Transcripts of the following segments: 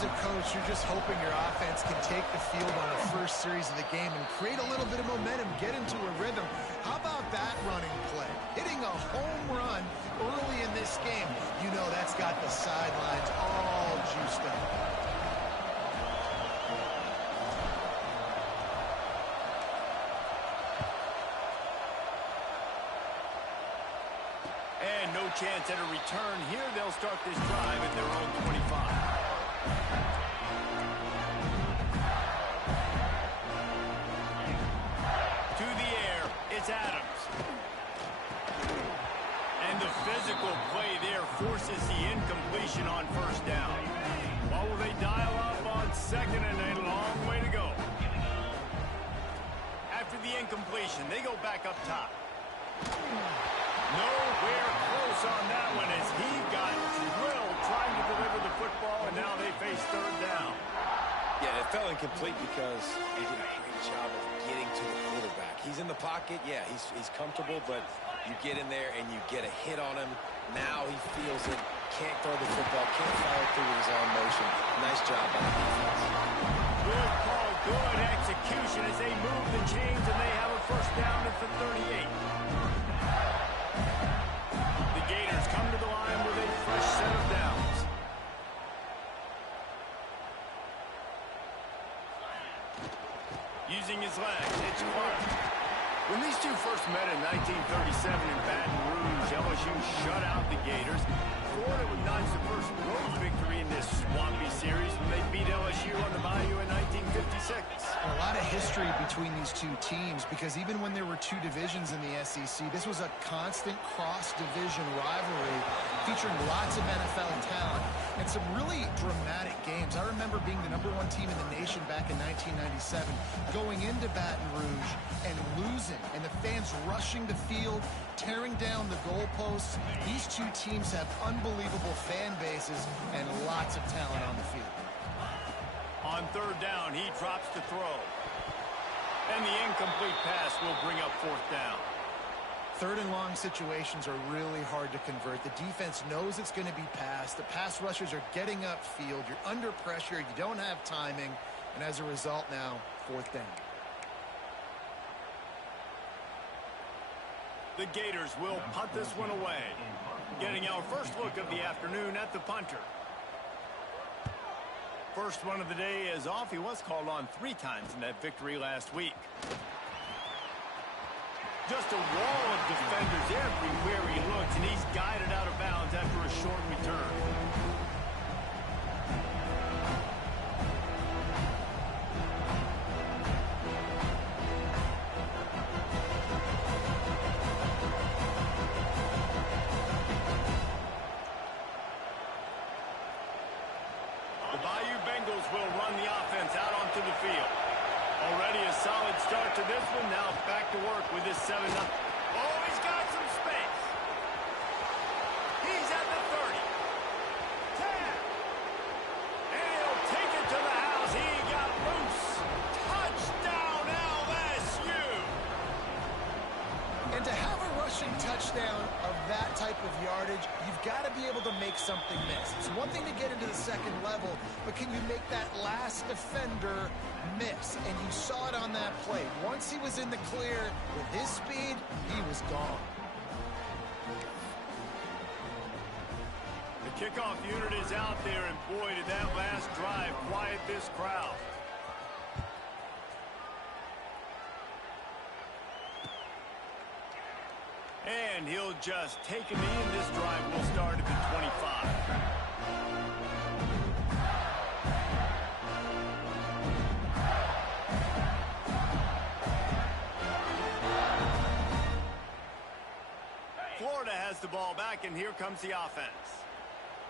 as a coach, you're just hoping your offense can take the field on a first series of the game and create a little bit of momentum, get into a rhythm. How about that running play? Hitting a home run early in this game. You know that's got the sidelines all juiced up. And no chance at a return here. They'll start this drive at their own 25. To the air, it's Adams. And the physical play there forces the incompletion on first down. What will they dial up on second and a long way to go? After the incompletion, they go back up top. Nowhere close on that one as he got drilled trying to deliver the football, and now they face third down. Yeah, it fell incomplete because he did a great job of getting to the quarterback. He's in the pocket, yeah, he's comfortable, but you get in there and you get a hit on him. Now he feels it, can't throw the football, can't follow through with his arm motion. Nice job by the defense. Good call, good execution as they move the chains, and they have a first down at the 38. The Gators come to the line with a fresh set of downs. Using his legs, it's Clark. When these two first met in 1937 in Baton Rouge, LSU shut out the Gators. Florida would notch the first road victory in this swampy series when they beat LSU on the Bayou in 1956. A lot of history between these two teams because even when there were two divisions in the SEC, this was a constant cross-division rivalry featuring lots of NFL talent and some really dramatic games. I remember being the #1 team in the nation back in 1997, going into Baton Rouge and losing, and the fans rushing the field, tearing down the goalposts. These two teams have unbelievable fan bases and lots of talent on the field. On third down, he drops to throw. And the incomplete pass will bring up fourth down. Third and long situations are really hard to convert. The defense knows it's going to be passed. The pass rushers are getting upfield. You're under pressure. You don't have timing. And as a result now, fourth down. The Gators will punt this one away. Getting our first look of the afternoon at the punter. First one of the day is off. He was called on 3 times in that victory last week. Just a wall of defenders everywhere he looks, and he's guided out of bounds after a short return. The Bayou Bengals will run the offense out onto the field. Already a solid start to this one. Now back to work with this 7-0. Oh, he's got some space. He's at the 30. 10. And he'll take it to the house. He got loose. Touchdown, LSU. And to have a rushing touchdown of that type of yardage, you've got to be able to make something miss. It's one thing to get into the second level, but can you make that last defender miss? And you saw it on that play. Once he was in the clear with his speed, he was gone. The kickoff unit is out there, and boy, did that last drive quiet this crowd. And he'll just take a knee, and this drive will start at the 25. Florida has the ball back, and here comes the offense.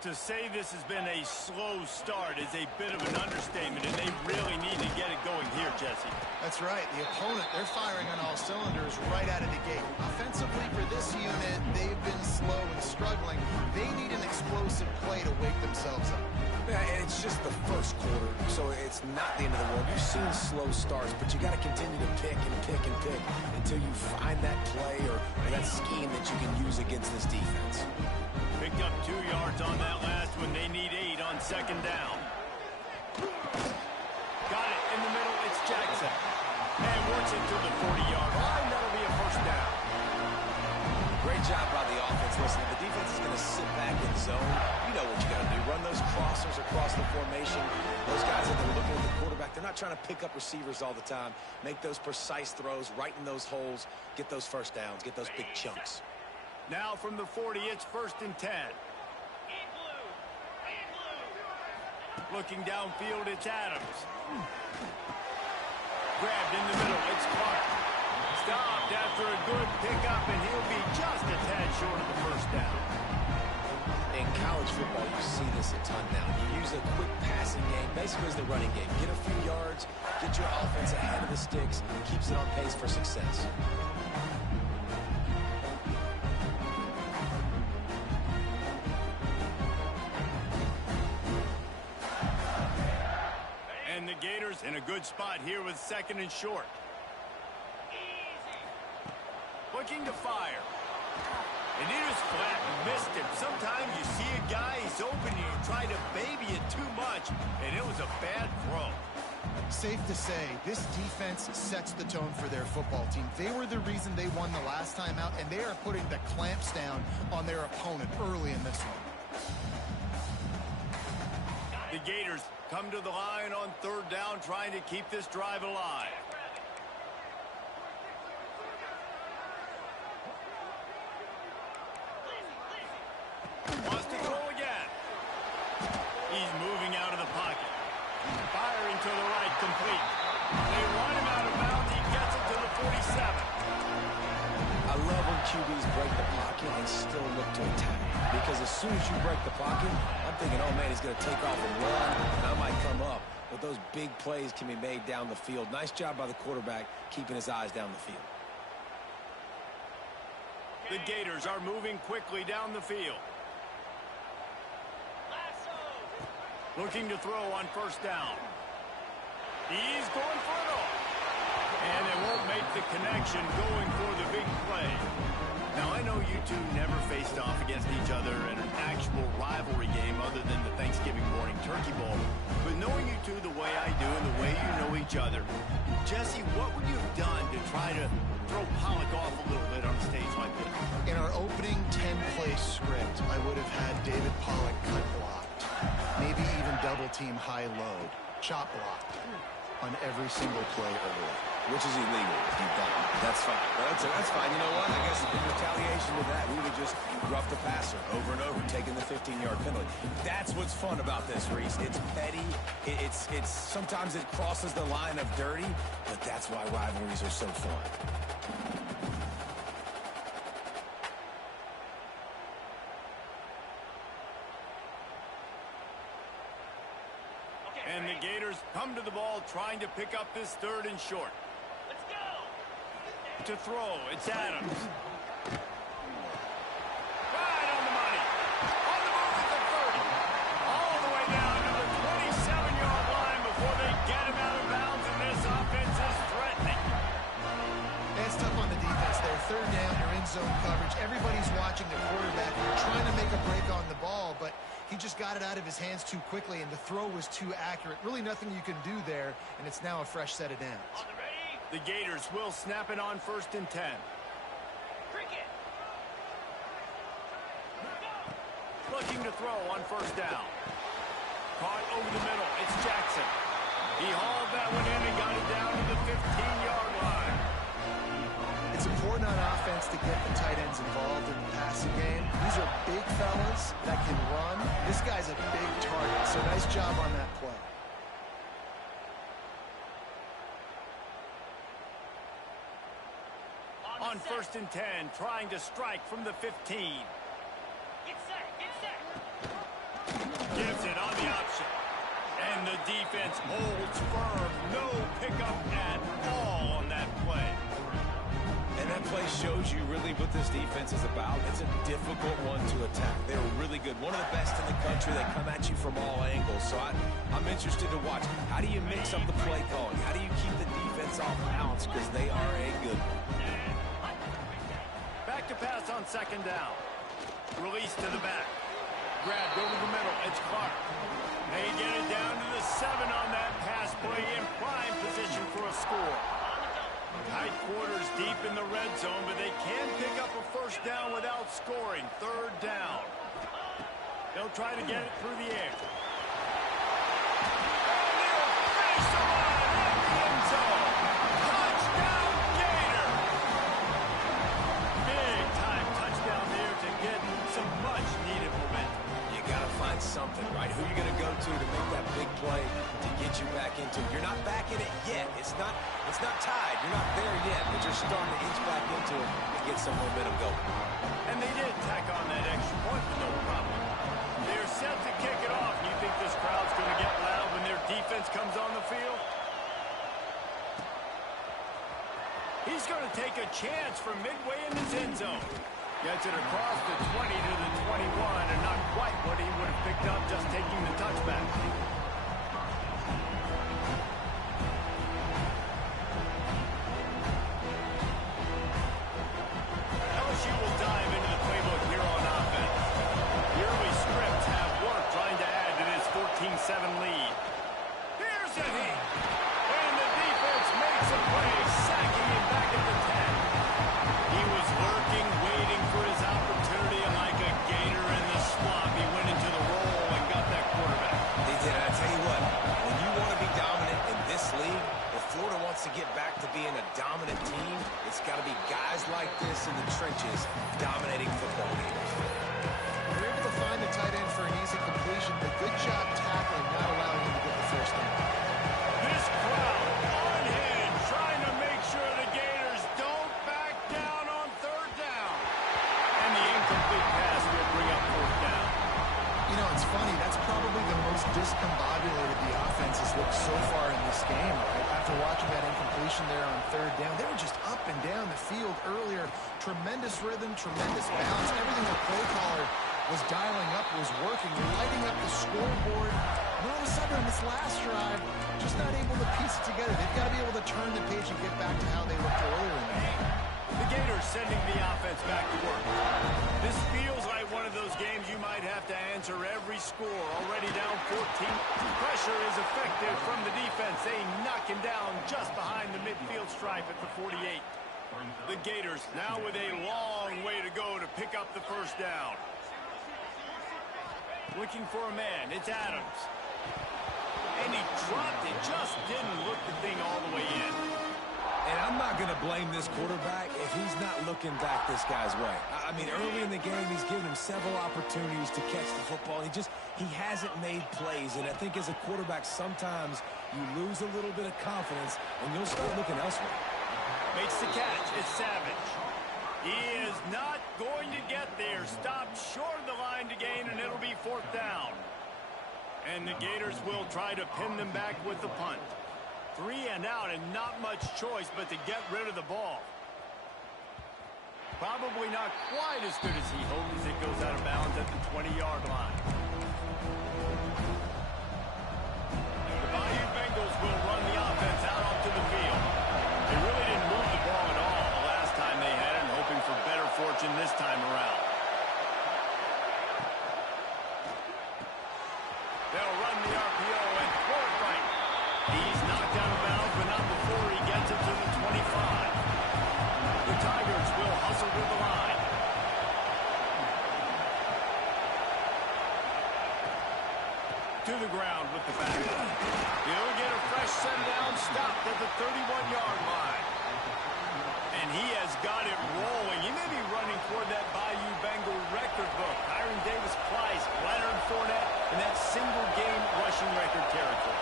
To say this has been a slow start is a bit of an understatement, and they really need to get it going here, Jesse. That's right. The opponent, they're firing on all cylinders right out of the gate. Offensively for this unit, they've been slow and struggling. They need an explosive play to wake themselves up. Yeah, and it's just the first quarter, so it's not the end of the world. You've seen slow starts, but you got to continue to pick and pick and pick until you find that play or that scheme that you can use against this defense. Picked up 2 yards on that last one. They need 8 on second down. Got it in the middle. It's Jackson. And works it to the 40-yard line. That'll be a first down. Great job by the offense. Listen, if the defense is going to sit back in zone, you know what you got to do. Run those crossers across the formation. Those guys that are looking at the quarterback, they're not trying to pick up receivers all the time. Make those precise throws right in those holes. Get those first downs. Get those big chunks. Now from the 40, it's 1st and 10. Looking downfield, it's Adams. Grabbed in the middle, it's Clark. Stopped after a good pickup, and he'll be just a tad short of the first down. In college football, you see this a ton now. You use a quick passing game, basically as the running game. Get a few yards, get your offense ahead of the sticks, keeps it on pace for success. And the Gators in a good spot here with 2nd and short. Looking to fire. And he just flat missed him. Sometimes you see a guy, he's open, and you try to baby it too much, and it was a bad throw. Safe to say, this defense sets the tone for their football team. They were the reason they won the last time out, and they are putting the clamps down on their opponent early in this one. The Gators come to the line on 3rd down, trying to keep this drive alive. Wants to throw again. He's moving out of the pocket. Firing to the right, complete. They want him out of bounds. He gets it to the 47. I love when QBs break the pocket and still look to attack. Because as soon as you break the pocket, I'm thinking, oh, man, he's going to take off and run, and I might come up. But those big plays can be made down the field. Nice job by the quarterback keeping his eyes down the field. The Gators are moving quickly down the field. Looking to throw on 1st down. He's going for it all. And it won't make the connection, going for the big play. Now, I know you two never faced off against each other in an actual rivalry game other than the Thanksgiving morning Turkey Bowl. But knowing you two the way I do and the way you know each other, Jesse, what would you have done to try to throw Pollock off a little bit on a stage like this? In our opening 10-play script, I would have had David Pollock cut blocked. Maybe even double-team high load, chop blocked on every single play early. Which is illegal if you've done it. That's fine. That's fine. You know what? I guess in retaliation to that, we would just rough the passer over and over, taking the 15-yard penalty. That's what's fun about this, Reese. It's petty. It's sometimes it crosses the line of dirty, but that's why rivalries are so fun. And the Gators come to the ball trying to pick up this 3rd and short. Let's go! To throw, it's Adams. Right on the money. On the move at the 30. All the way down to the 27-yard line before they get him out of bounds, and this offense is threatening. It's tough on the defense there. 3rd down, you're in zone coverage. Everybody's watching the quarterback. You're trying to make a break on the ball, but he just got it out of his hands too quickly, and the throw was too accurate. Really nothing you can do there, and it's now a fresh set of downs. The Gators will snap it on 1st and 10. Looking to throw on 1st down. Caught over the middle. It's Jackson. He hauled that one in and got it down to the 15-yard line. It's important on offense to get the tight ends involved in the passing game. These are big fellas that can run. This guy's a big target, so nice job on that play. On 1st and 10, trying to strike from the 15. Get set. Gives it on the option. And the defense holds firm. No pickup at all on that play. And that play shows you really what this defense is about. It's a difficult one to attack. They're really good. One of the best in the country. They come at you from all angles. So I'm interested to watch. How do you mix up the play calling? How do you keep the defense off balance? Because they are a good one. Back to pass on 2nd down. Release to the back. grabbed over the middle. It's Clark. They get it down to the 7 on that pass play in prime position for a score. Tight quarters deep in the red zone, but they can pick up a first down without scoring. Third down. They'll try to get it through the air. Touchdown, Gator! Big time touchdown there to get some much needed momentum. You got to find something, right? Who are you going to go to make that big play to get you back into it? You're not back in it yet. It's not tied. You're not there yet, but you're starting to inch back into it and get some momentum going. And they did tack on that extra point with no problem. They're set to kick it off. You think this crowd's going to get loud when their defense comes on the field? He's going to take a chance from midway in his end zone. Gets it across the 20 to the 21, and not quite what he would have picked up just taking the touchback. LSU will dive into the playbook here on offense. The early scripts have worked trying to add to this 14-7 lead. Here's a hit. And the defense makes a play, sacking him back at the 10. He was lurking, waiting for his opportunity, and like a gator in the swamp, he went into the roll and got that quarterback. He did. I tell you what, when you want to be dominant in this league, if Florida wants to get back to being a dominant team, it's got to be guys like this in the trenches dominating football games. We're able to find the tight end for an easy completion, but good job tackling, not allowing him to get the first down. This crowd on hand, trying to make sure the Gators don't back down on third down. And the incomplete pass will bring up fourth down. You know, it's funny. That's probably the most discombobulated the offense has looked so far in this game, right? After watching that incompletion there on third down, they were just up and down the field earlier. Tremendous rhythm, tremendous balance. Everything the play caller was dialing up was working, lighting up the scoreboard. And all of a sudden, on this last drive, just not able to piece it together. They've got to be able to turn the page and get back to how they looked earlier in the game. The Gators sending the offense back to work. This feels like one of those games you might have to answer every score. Already down 14. Pressure is effective from the defense. They knock him down just behind the midfield stripe at the 48. The Gators now with a long way to go to pick up the first down. Looking for a man. It's Adams. And he dropped it. Just didn't look the thing all the way in. And I'm not going to blame this quarterback if he's not looking back this guy's way. I mean, early in the game, he's given him several opportunities to catch the football. He hasn't made plays. And I think as a quarterback, sometimes you lose a little bit of confidence and you'll start looking elsewhere. Makes the catch. It's Savage. He is not going to get there. Stopped short of the line to gain, and it'll be fourth down. And the Gators will try to pin them back with the punt. 3 and out, and not much choice but to get rid of the ball. Probably not quite as good as he hoped as it goes out of bounds at the 20-yard line. The Bayou Bengals will run the offense out onto the field. They really didn't move the ball at all the last time they had it, and hoping for better fortune this time around. They'll run the RPO and throw it right. He's knocked out of bounds, but not before he gets it to the 25. The Tigers will hustle to the line. To the ground with the back. He'll get a fresh set down, stopped at the 31-yard line. And he has got it rolling. He may be running toward that Bayou Bengal record book. Hiram Davis, Price, Leonard Fournette, and that single-game rushing record territory.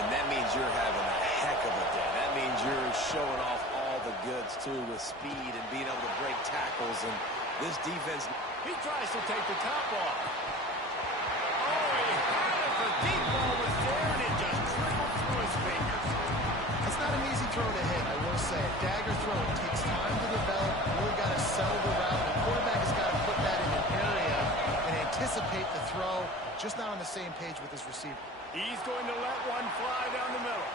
And that means you're having a heck of a day. That means you're showing off all the goods, too, with speed and being able to break tackles. And this defense... He tries to take the top off. Oh, he had it. The deep ball was there, and it just trickled through his fingers. It's not an easy throw to hit, I will say. Dagger throw. It takes time to develop. Really got to settle the route. The quarterback has got to put that in an area and anticipate the throw. Just not on the same page with his receiver. He's going to let one fly down the middle.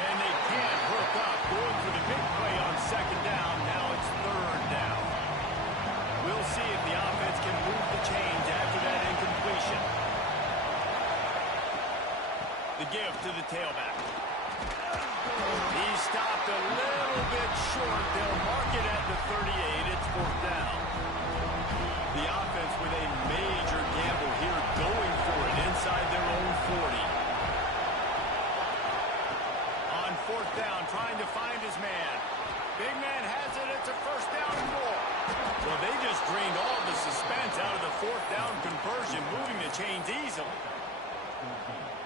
And they can't hook up. Going for the big play on second down. Now it's third down. We'll We'll see if the offense can move the chains after that incompletion. The give to the tailback. He stopped a little bit short. They'll mark it at the 38. It's fourth down. The offense with a major gamble here, going for it inside their own 40. On fourth down, trying to find his man. Big man has it. It's a first down and more. Well, they just drained all the suspense out of the fourth down conversion, moving the chains easily.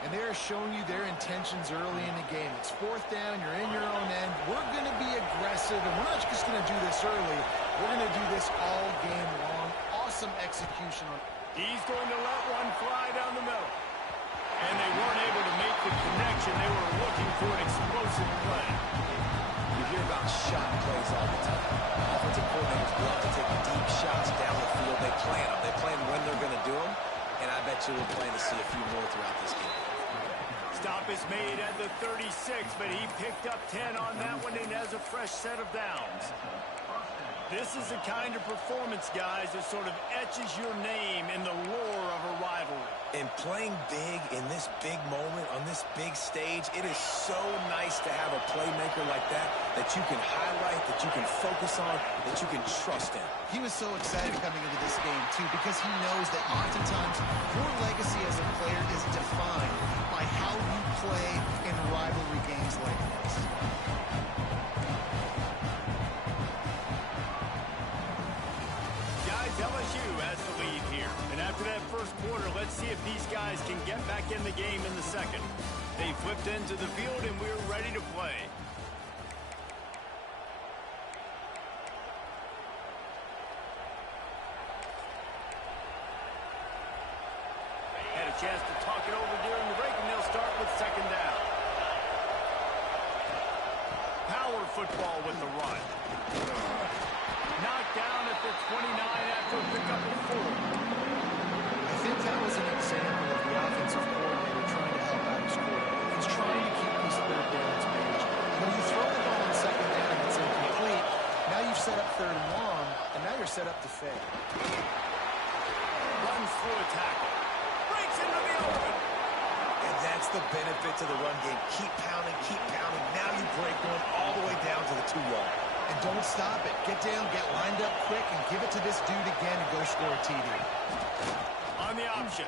And they're showing you their intentions early in the game. It's fourth down. You're in your own end. We're going to be aggressive, and we're not just going to do this early. We're going to do this all game long. Awesome execution. He's going to let one fly down the middle. And they weren't able to make the connection. They were looking for an explosive play. You hear about shot plays all the time. Offensive coordinators love to take deep shots down the field. They plan them. They plan when they're going to do them. And I bet you we'll plan to see a few more throughout this game. Stop is made at the 36, but he picked up 10 on that one and has a fresh set of downs. This is the kind of performance, guys, that sort of etches your name in the lore of a rivalry. And playing big in this big moment, on this big stage, it is so nice to have a playmaker like that you can highlight, that you can focus on, that you can trust in. He was so excited coming into this game, too, because he knows that oftentimes your legacy as a player is defined by how you play in rivalry games like this. Guys, LSU has the lead here. And after that first quarter, let's see if these guys can get back in the game in the second. They flipped into the field, and we're ready to play. Had a chance to talk it over during the break, and they'll start with second down. Power football with the run. Knocked down at the 29 after a pickup of 4. I think that was an example of the offensive coordinator trying to help out his quarterback. He's trying to keep these third downs managed. When you throw the ball on second down and it's incomplete, now you've set up third and long, and now you're set up to fail. Runs through a tackle. Breaks into the open. And that's the benefit to the run game. Keep pounding, keep pounding. Now you break one all the way down to the 2-yard. And don't stop it. Get down, get lined up quick, and give it to this dude again and go score a TD. On the option.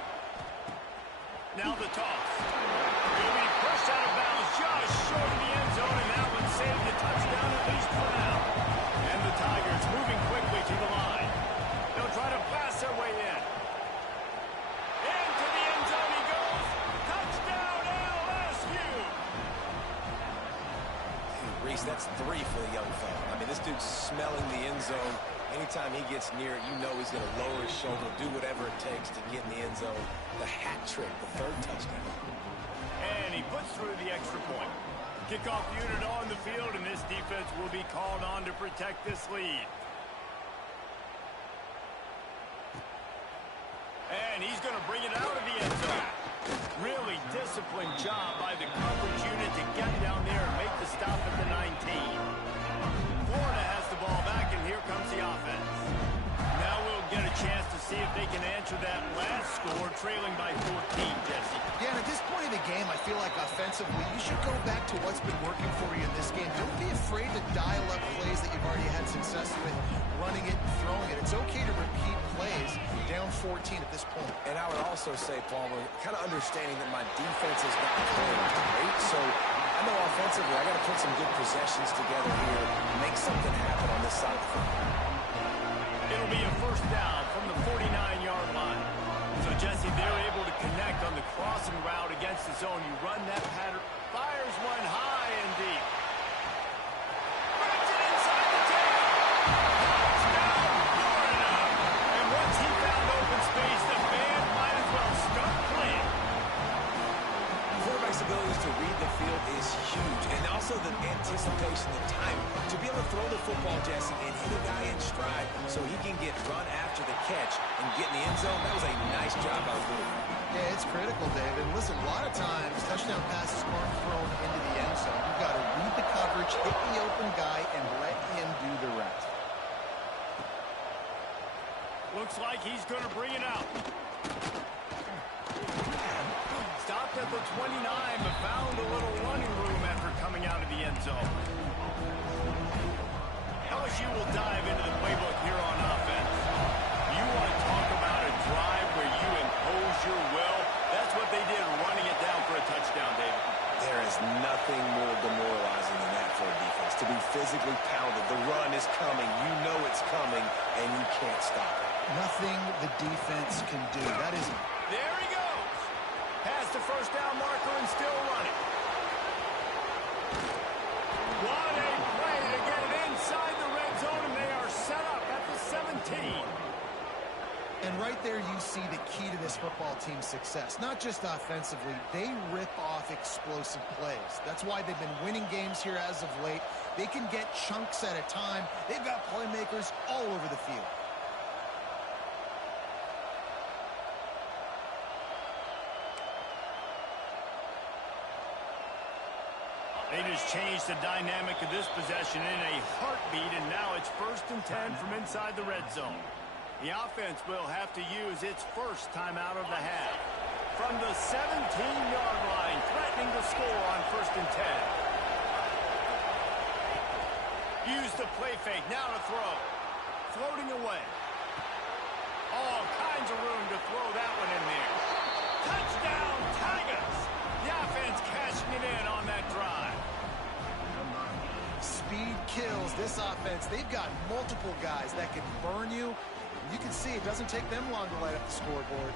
Now the toss. Will be pushed out of bounds just short of the end zone, and that one saved a touchdown at least for now. And the Tigers moving quickly to the line. They'll try to pass their way in. Into the end zone he goes. Touchdown LSU. Reese, that's 3 for the young fella. I mean, this dude's smelling the end zone. Anytime he gets near it, you know he's going to lower his shoulder, do whatever it takes to get in the end zone. The hat trick, the 3rd touchdown. And he puts through the extra point. Kickoff unit on the field, and this defense will be called on to protect this lead. And he's going to bring it out of the end zone. Really disciplined job by the coverage unit to get down there and make the stop at the 19. Florida has the ball back, and here comes the offense. Now we'll get a chance to see if they can answer that last score, trailing by 14, Jesse. Yeah, and at this point in the game, I feel like offensively, you should go back to what's been working for you in this game. Don't be afraid to dial up plays that you've already had success with, running it and throwing it. It's okay to repeat plays down 14 at this point. And I would also say, Palmer, kind of understanding that my defense is not playing great, so I know offensively I got to put some good possessions together here, make something happen on this side of the field. It'll be a first down from the 49-yard line. So, Jesse, they're able to connect on the crossing route against the zone. You run that pattern, fires one high and deep. Brings it inside the 10. Touchdown, Florida. And once he found open space, the band might as well start playing. Quarterback's abilities to read the field is huge, and also the anticipation, the timing. To be able to throw the football, Jesse, and hit a guy in stride so he can get run after the catch and get in the end zone, that was a nice job by the quarterback. Yeah, it's critical, David. Listen, a lot of times, touchdown passes aren't thrown into the end zone. You've got to read the coverage, hit the open guy, and let him do the rest. Looks like he's going to bring it out. Stopped at the 29, but found a little running room after coming out of the end zone. LSU will dive into the playbook here on offense. You want to talk about a drive where you impose your will? That's what they did, running it down for a touchdown, David. There is nothing more demoralizing than that for a defense. To be physically pounded, the run is coming, you know it's coming, and you can't stop it. Nothing the defense can do. That is... There he goes. Past the first down marker and still running. What a play to get it inside the red zone, and they are set up at the 17. And right there you see the key to this football team's success. Not just offensively, they rip off explosive plays. That's why they've been winning games here as of late. They can get chunks at a time. They've got playmakers all over the field. They just changed the dynamic of this possession in a heartbeat, and now it's 1st and 10 from inside the red zone. The offense will have to use its first timeout of the half. From the 17-yard line, threatening to score on 1st and 10. Use the play fake, now to throw. Floating away. All kinds of room to throw that one in there. Touchdown, Tigers! The offense cashing it in on that drive. Speed kills this offense. They've got multiple guys that can burn you. You can see it doesn't take them long to light up the scoreboard.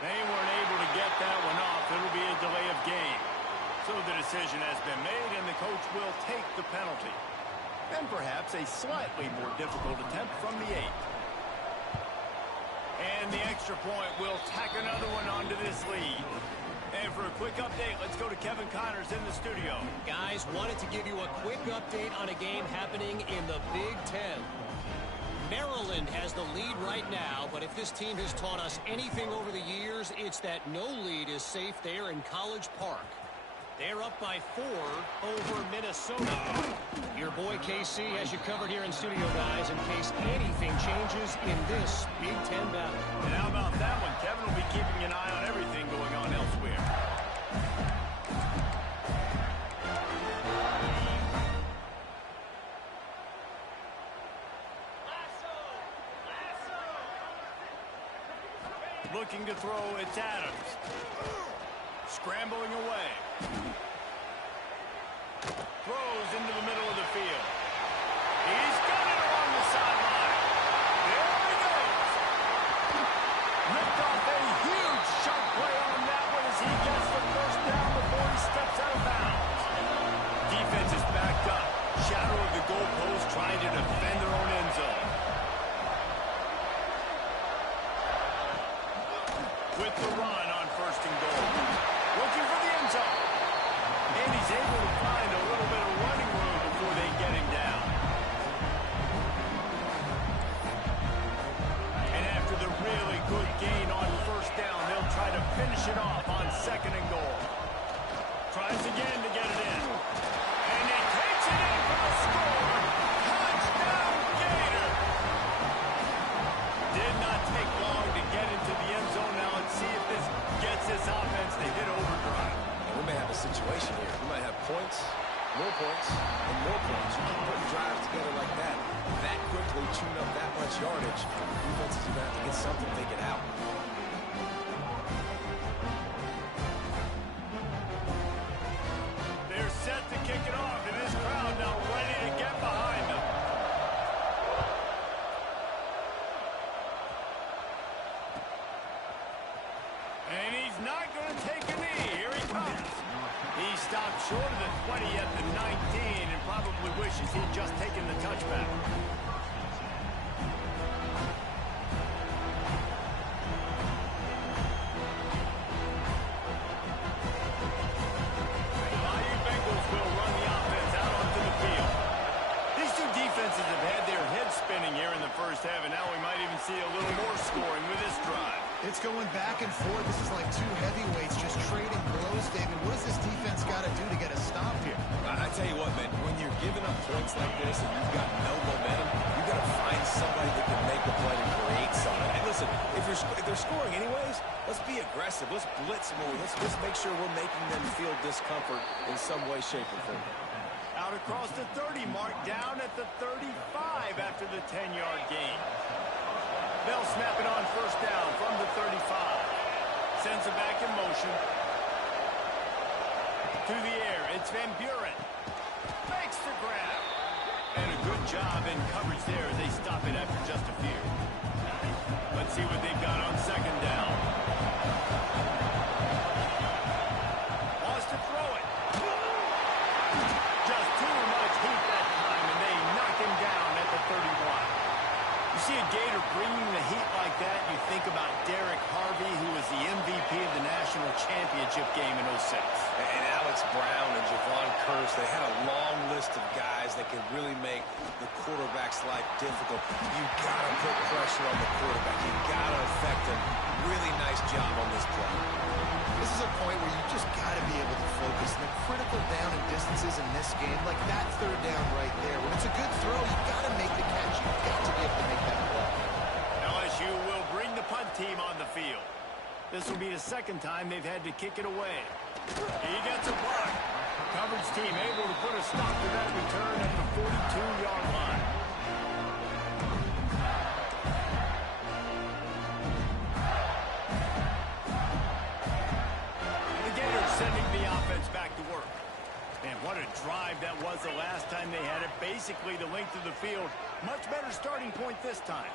They weren't able to get that one off. It'll be a delay of game. So the decision has been made, and the coach will take the penalty. And perhaps a slightly more difficult attempt from the 8. And the extra point will tack another one onto this lead. And for a quick update, let's go to Kevin Connors in the studio. Guys, wanted to give you a quick update on a game happening in the Big Ten. Maryland has the lead right now, but if this team has taught us anything over the years, it's that no lead is safe there in College Park. They're up by 4 over Minnesota. Your boy KC has you covered here in studio, guys, in case anything changes in this Big Ten battle. And how about that one? Kevin will be keeping an eye on everything going on elsewhere. Looking to throw, it's Adams. Scrambling away. Throws into the middle of the field. He's got it along the sideline. There he goes. Ripped off a huge shot play on that one as he gets the first down before he steps out of bounds. Defense is backed up. Shadow of the goalpost trying to defend their own end zone. With the run on 1st and goal. Looking for the end zone. And he's able to find a little bit of running room before they get him down. And after the really good gain on 1st down, they'll try to finish it off on 2nd and goal. Tries again to get it in. And he takes it in for the score. Touchdown, Gators! Did not take long to get into the end zone. Now let's see if this gets this offense to hit overdrive. And we may have a situation here. We might have points, more points, and more points. You keep putting drives together like that quickly, chewing up that much yardage, defense is going to have to get something taken out. They're set to kick it off, and this crowd now ready to get behind them. And he's not going to take a knee. Here he comes. He stopped short of the 20 at the 19 and probably wishes he'd just taken the touchback. It's going back and forth. This is like two heavyweights just trading blows, David. What does this defense got to do to get a stop here? I tell you what, man, when you're giving up points like this and you've got no momentum, you got to find somebody that can make a play and create something. And listen, if they're scoring anyways, let's be aggressive. Let's blitz more. Let's make sure we're making them feel discomfort in some way, shape, or form. Out across the 30 mark, down at the 35 after the 10-yard gain. They'll snap it on first down from the 35. Sends it back in motion. To the air, it's Van Buren. Makes the grab. And a good job in coverage there. They stop it after just a few. Let's see what they've got on second down. Wants to throw it. Just too much heat that time, and they knock him down at the 31. You see a Gator bringing the heat like that, you think about Derek Harvey, who was the MVP of the national championship game in '06. And Alex Brown and Javon Curse, they had a long list of guys that can really make the quarterback's life difficult. You got to put pressure on the quarterback. You got to affect him. Really nice job on this play. This is a point where you just got to be able to focus. And the critical down and distances in this game, like that third down right there, when it's a good throw, you've got to make the catch. You've got to be able to make that play. LSU will bring the punt team on the field. This will be the second time they've had to kick it away. He gets a block. Coverage team able to put a stop to that return at the 42-yard line. The Gators sending the offense back to work. Man, what a drive that was the last time they had it. Basically the length of the field. Much better starting point this time.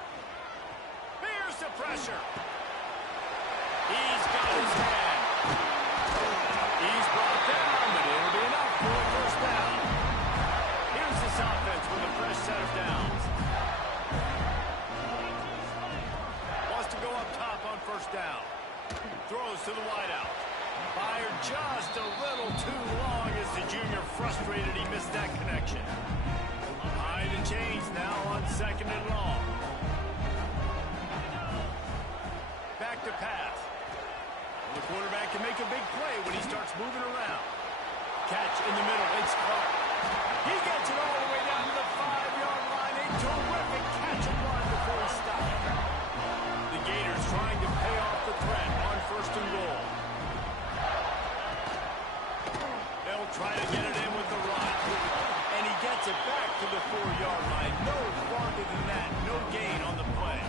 Here's the pressure. He's got his hand. He's brought down, but it'll be enough for a first down. Here's this offense with a fresh set of downs. Wants to go up top on first down. Throws to the wideout. Fired just a little too long as the junior frustrated he missed that connection. Behind the chains now on second and long. Back to pass. The quarterback can make a big play when he starts moving around. Catch in the middle. It's Clark. He gets it all the way down to the 5-yard line. A terrific catch and run before he stopped. The Gators trying to pay off the threat on first and goal. They'll try to get it in with the run. And he gets it back to the 4-yard line. No farther than that. No gain on the play.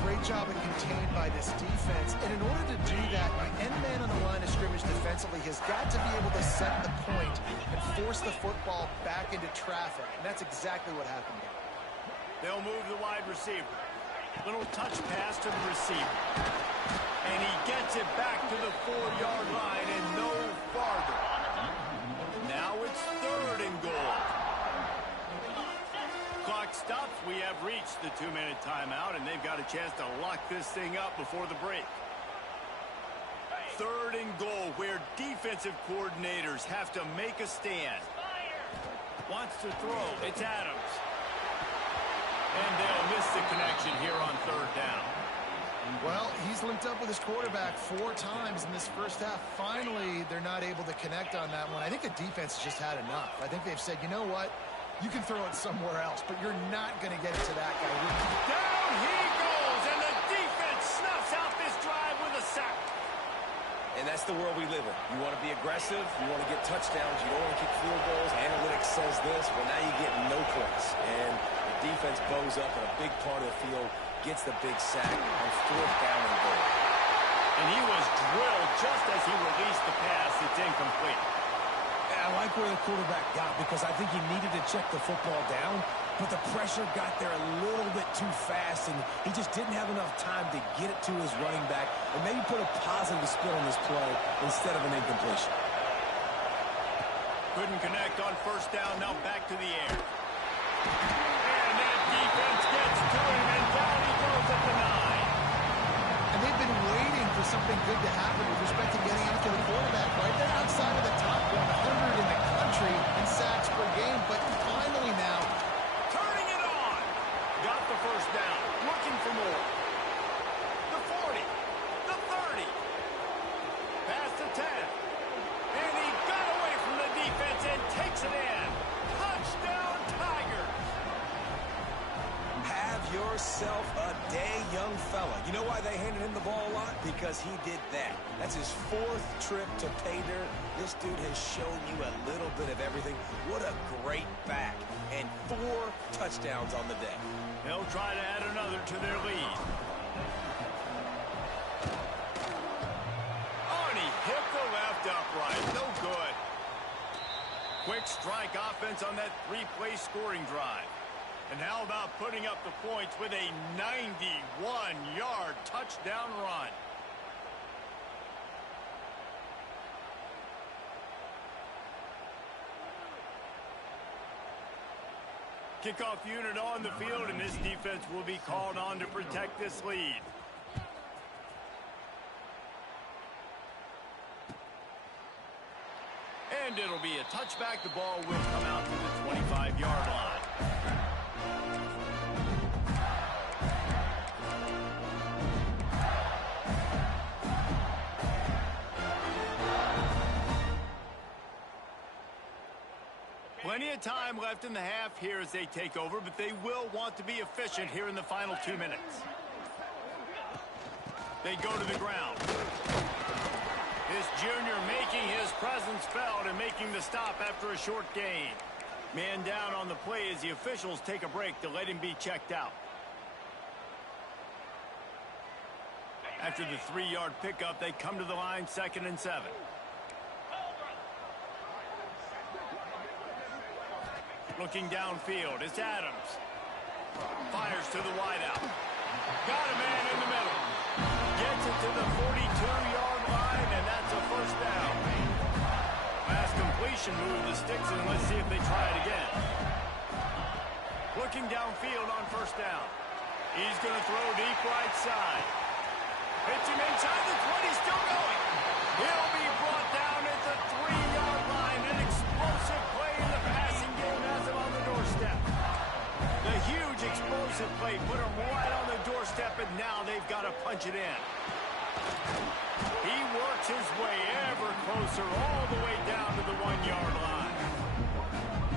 Great job and contained by this defense. And in order to do that, the end man on the line of scrimmage defensively has got to be able to set the point and force the football back into traffic. And that's exactly what happened here. They'll move the wide receiver. Little touch pass to the receiver. And he gets it back to the 4-yard line and no farther. Now it's third and goal. Clock stops. We have reached the 2-minute timeout, and they've got a chance to lock this thing up before the break. Third and goal, where defensive coordinators have to make a stand. Wants to throw. It's Adams. And they'll miss the connection here on third down. Well, he's linked up with his quarterback 4 times in this first half. Finally, they're not able to connect on that one. I think the defense has just had enough. I think they've said, you know what? You can throw it somewhere else, but you're not going to get it to that guy. Down he goes, and the defense snuffs out this drive with a sack. And that's the world we live in. You want to be aggressive, you want to get touchdowns, you don't want to kick field goals. Analytics says this, well, now you get no points. And the defense bows up in a big part of the field, gets the big sack on fourth down and goal. And he was drilled just as he released the pass. It's incomplete. I like where the quarterback got because I think he needed to check the football down, but the pressure got there a little bit too fast, and he just didn't have enough time to get it to his running back and maybe put a positive spin on this play instead of an incompletion. Couldn't connect on first down, now back to the air. And that defense gets to him, and down he goes at the 9. And they've been waiting for something good to happen with respect to getting after the quarterback, right? They're outside of the top 100 in the country in sacks per game, but finally now, turning it on. Got the first down, looking for more. The 4 yourself a day, young fella. You know why they handed him the ball a lot? Because he did that. That's his 4th trip to pay dirt. This dude has shown you a little bit of everything. What a great back. And 4 touchdowns on the day. They'll try to add another to their lead. Oh, and he hit the left upright. No good. Quick strike offense on that 3-play scoring drive. And how about putting up the points with a 91-yard touchdown run? Kickoff unit on the field, and this defense will be called on to protect this lead. And it'll be a touchback. The ball will come out to the 25-yard line. Plenty of time left in the half here as they take over, but they will want to be efficient here in the final 2 minutes. They go to the ground. This junior making his presence felt and making the stop after a short gain. Man down on the play as the officials take a break to let him be checked out. After the 3-yard pickup, they come to the line, 2nd and 7. Looking downfield, it's Adams. Fires to the wideout. Got a man in the middle. Gets it to the 42-yard line, and that's a first down. Pass completion, move the sticks, and let's see if they try it again. Looking downfield on first down. He's going to throw deep right side. Hits him inside the 20, still going. He'll be brought down at the 3-yard line. An explosive play in the passing game has him on the doorstep. The huge explosive play put him right on the doorstep, and now they've got to punch it in. He works his way ever closer all the way down to the 1-yard line.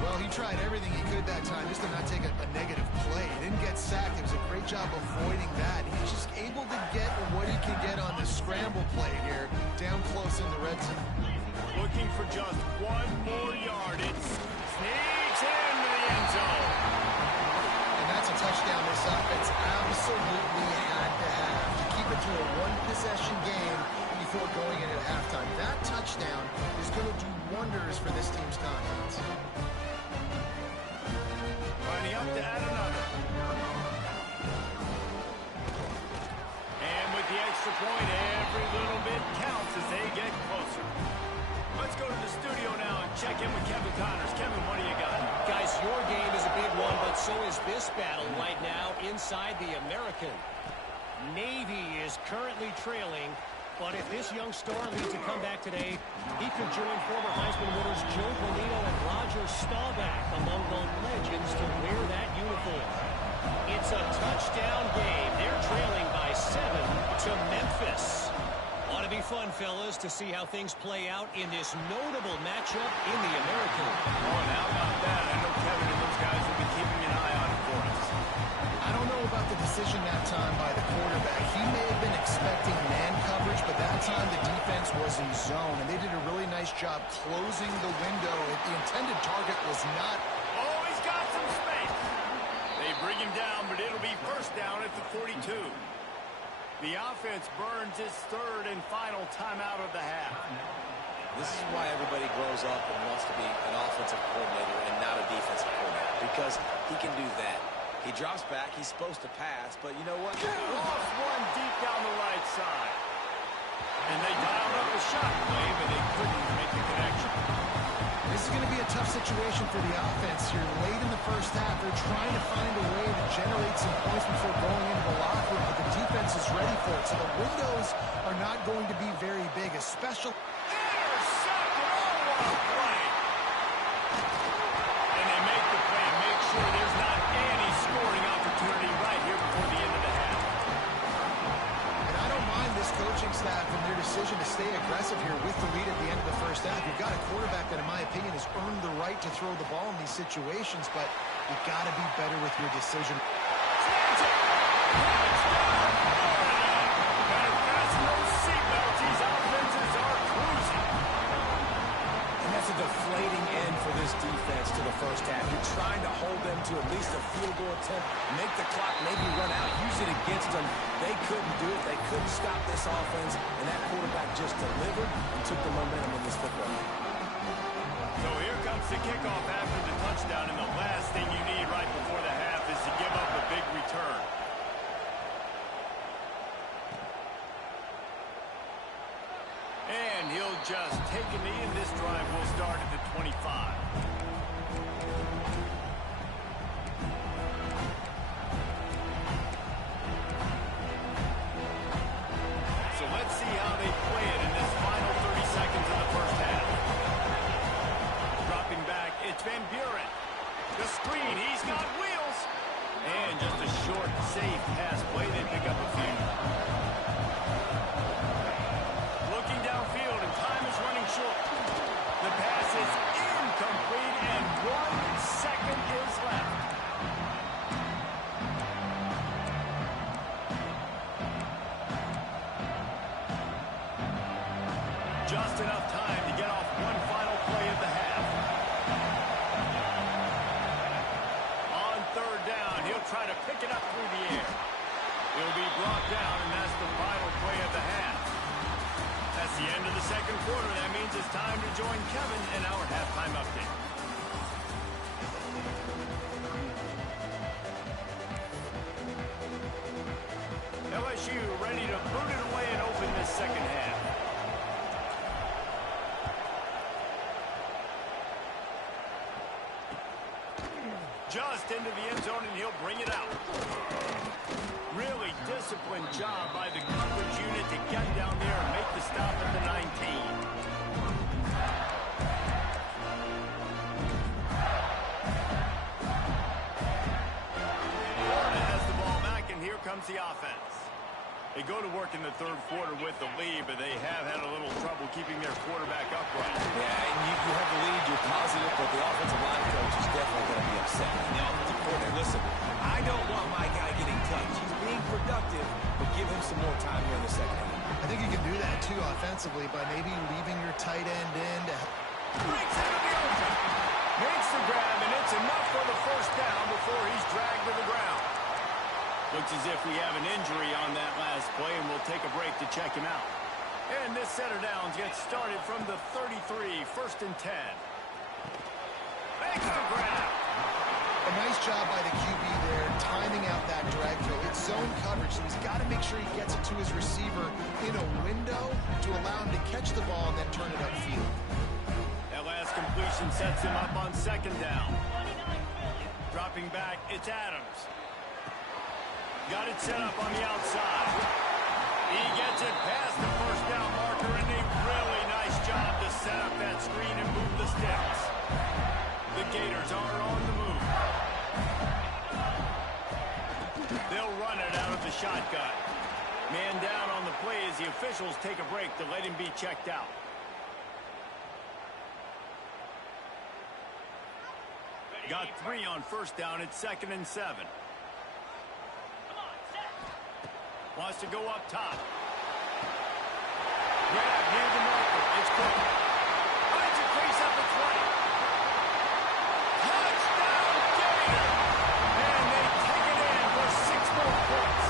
Well, he tried everything he could that time just to not take a negative play. He didn't get sacked. It was a great job avoiding that. He's just able to get what he can get on the scramble play here, down close in the red zone. Looking for just 1 more yard. It sneaks into the end zone. And that's a touchdown this offense absolutely had to have to keep it to a 1-possession game before going into halftime. That touchdown is going to do wonders for this team's confidence. Lining up to add another. And with the extra point, every little bit counts as they get closer. Let's go to the studio now and check in with Kevin Connors. Kevin, what do you got? Guys, your game is a big one, but so is this battle right now inside the American. Navy is currently trailing, but if this young star leads a comeback today, he could join former Heisman winners Joe Bonino and Roger Staubach among the legends to wear that uniform. It's a touchdown game. They're trailing by 7 to Memphis. Ought to be fun, fellas, to see how things play out in this notable matchup in the American. Oh, and how about that? I know Kevin and those guys will be keeping an eye on it for us. I don't know about the decision that time by the quarterback. He may have been expecting man coverage, but that time the defense was in zone, and they did a really nice job closing the window. The intended target was not. Oh, he's got some space. They bring him down, but it'll be first down at the 42. The offense burns its 3rd and final timeout of the half. This is why everybody grows up and wants to be an offensive coordinator and not a defensive coordinator, because he can do that. He drops back, he's supposed to pass, but you know what? Lost one deep down the right side. And they dialed up a shot play, but they couldn't make the connection. This is going to be a tough situation for the offense here. Late in the first half, they're trying to find a way to generate some points before going into the locker room, but the defense is ready for it. So the windows are not going to be very big, especially. Intercepted! Oh, what a play! And they make the play and make sure there's not any scoring opportunity right here before the end of the half. And I don't mind this coaching staff and their decision to stay aggressive here with the lead at the end of the first half. You've got a quarterback that, in my opinion, has earned the right to throw the ball in these situations, but you've got to be better with your decision. it. Touchdown, Florida. Better fasten those seatbelts. These offenses are cruising. And that's a deflating end for this defense to the first half. You're trying to hold them to at least a field goal attempt, make the clock maybe run out, use it against them. They couldn't do it. They couldn't stop this offense, and that quarterback just delivered and took the momentum in this football game. So here comes the kickoff after the touchdown, and the last thing you need right before the half is to give up a big return. And he'll just take a knee, and this drive will start at the 25. So let's see how they play it in this final 30 seconds of the first half. Dropping back, it's Van Buren. The screen, he's got wheels. And just a short, safe pass play. They pick up a few. Looking downfield, and time is running short. The pass is incomplete, and 1 second is left. Just enough time to get off one final play of the half. On third down, he'll try to pick it up through the air. He'll be brought down, and that's the final play of the half. That's the end of the second quarter. That means it's time to join Kevin in our halftime update. LSU ready to boot it away and open this second half. Just into the end zone, and he'll bring it out. Really disciplined job by the coverage unit to get down there and make the stop at the 19. Florida has the ball back, and here comes the offense. They go to work in the third quarter with the lead, but they have had a little trouble keeping their quarterback upright. Yeah, and you have the lead, you're positive, but the offensive line coach is definitely going to be upset. And the offensive coordinator, listen, I don't want my guy getting touched. He's being productive, but give him some more time here in the second half. I think you can do that, too, offensively, by maybe leaving your tight end in to help. Breaks into the open. Makes the grab, and it's enough for the first down before he's dragged to the ground. Looks as if we have an injury on that last play, and we'll take a break to check him out. And this set of downs gets started from the 33, 1st and 10. Makes the grab. A nice job by the QB there, timing out that drag throw. It's zone coverage, so he's got to make sure he gets it to his receiver in a window to allow him to catch the ball and then turn it upfield. That last completion sets him up on second down. Dropping back, it's Adams. Got it set up on the outside. He gets it past the first down marker, and a really nice job to set up that screen and move the sticks. The Gators are on the move. They'll run it out of the shotgun. Man down on the play as the officials take a break to let him be checked out. Got 3 on first down. It's 2nd and 7. Wants to go up top. Grab near the marker. It's Cook. Finds a crease up the 20. Touchdown, Gator! And they take it in for 6 more points.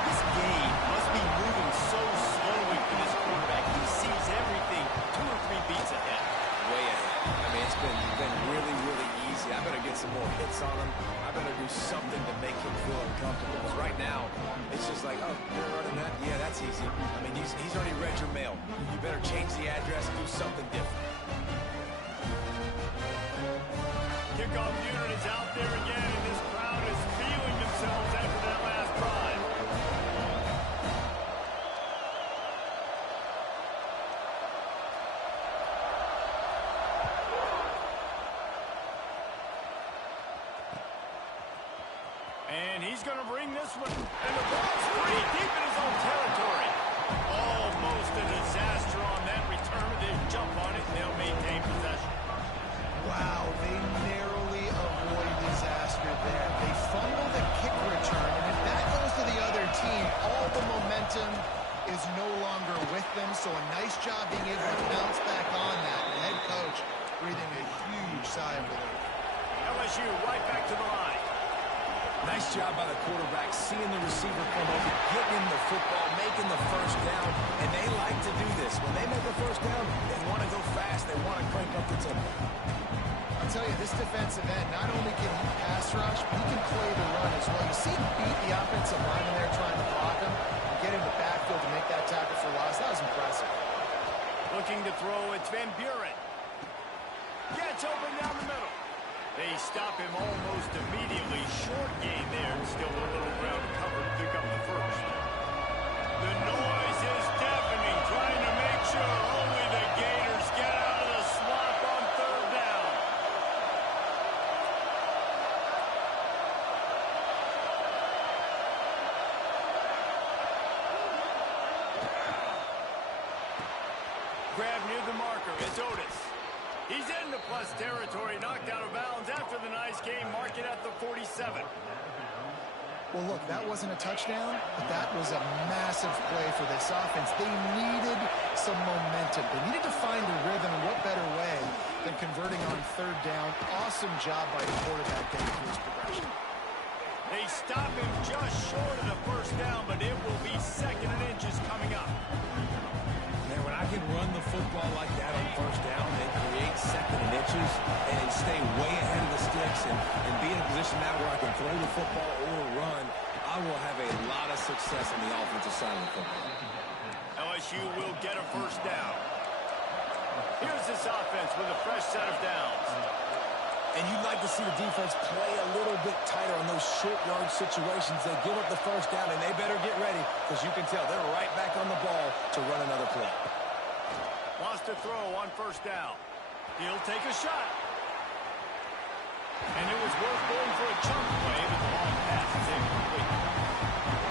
This game must be moving so slowly for this quarterback. He sees everything 2 or 3 beats ahead. Way ahead. I mean, it's been really, really easy. I better get some more hits on him. I better do something to make him feel uncomfortable. Because right now, it's just like, oh, you're running that? Yeah, that's easy. I mean, he's already read your mail. You better change the address and do something different. Kickoff unit is out there again, and this crowd is feeling themselves after that last drive. And he's going to bring this one. And the ball's free deep in his own territory. Almost a disaster on that return. They jump on it, and they'll maintain possession. Wow, they narrowly avoid disaster there. They fumble the job by the quarterback, seeing the receiver come over, getting him the football, making the first down, and they like to do this. When they make a first down, they want to go fast. They want to crank up the tempo. I'll tell you, this defensive end, not only can he pass rush, but he can play the run as well. You see him beat the offensive lineman there trying to block him and get in the backfield to make that tackle for loss. That was impressive. Looking to throw, it's Van Buren. Gets open down the middle. They stop him almost immediately. Short gain there. Still a little ground to cover to pick up the first. The noise is deafening, trying to make sure only the Gators get out of the swamp on third down. Grab near the marker. It's Otis. He's into plus territory, knocked out of bounds after the nice game, mark it at the 47. Well, look, that wasn't a touchdown, but that was a massive play for this offense. They needed some momentum. They needed to find a rhythm, and what better way than converting on third down. Awesome job by the quarterback getting through his progression. They stop him just short of the first down, but it will be second and inches coming up. Man, when I can run the football like that on first down and create second and inches and stay way ahead of the sticks and be in a position now where I can throw the football or run, I will have a lot of success on the offensive side of the football. LSU will get a first down. Here's this offense with a fresh set of downs. And you'd like to see the defense play a little bit tighter on those short yard situations. They give up the first down, and they better get ready because you can tell they're right back on the ball to run another play. Wants to throw on first down. He'll take a shot. And it was worth going for a chunk play, but the long pass is incomplete.